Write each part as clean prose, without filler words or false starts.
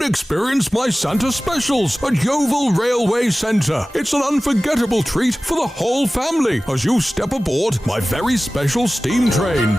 and experience my Santa specials at Yeovil Railway Centre. It's an unforgettable treat for the whole family as you step aboard my very special steam train.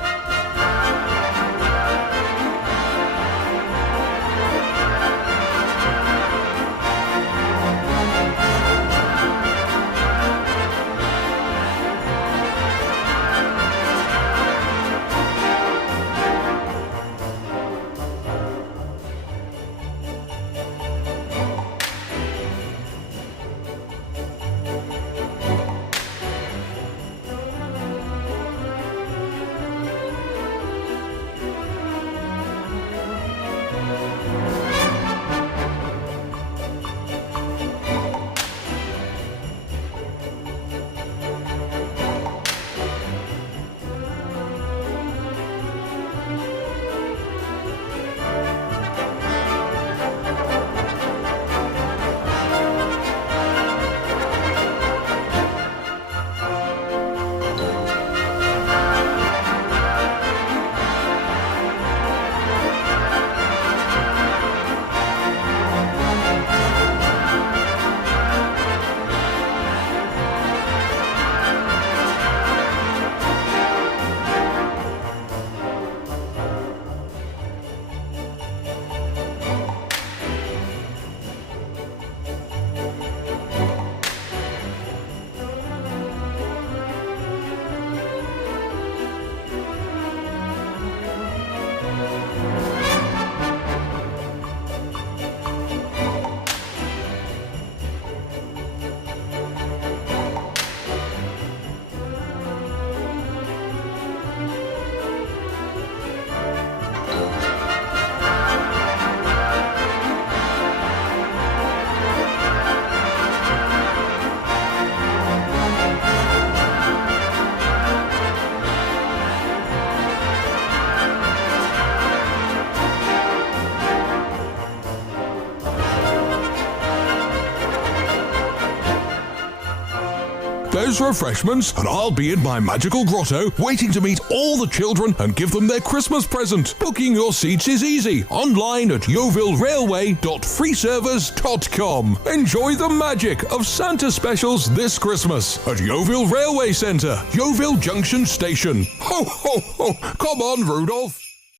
There's refreshments, and I'll be in my magical grotto waiting to meet all the children and give them their Christmas present. Booking your seats is easy. Online at yeovilrailway.freeservers.com. Enjoy the magic of Santa specials this Christmas at Yeovil Railway Centre, Yeovil Junction Station. Ho, ho, ho! Come on, Rudolph!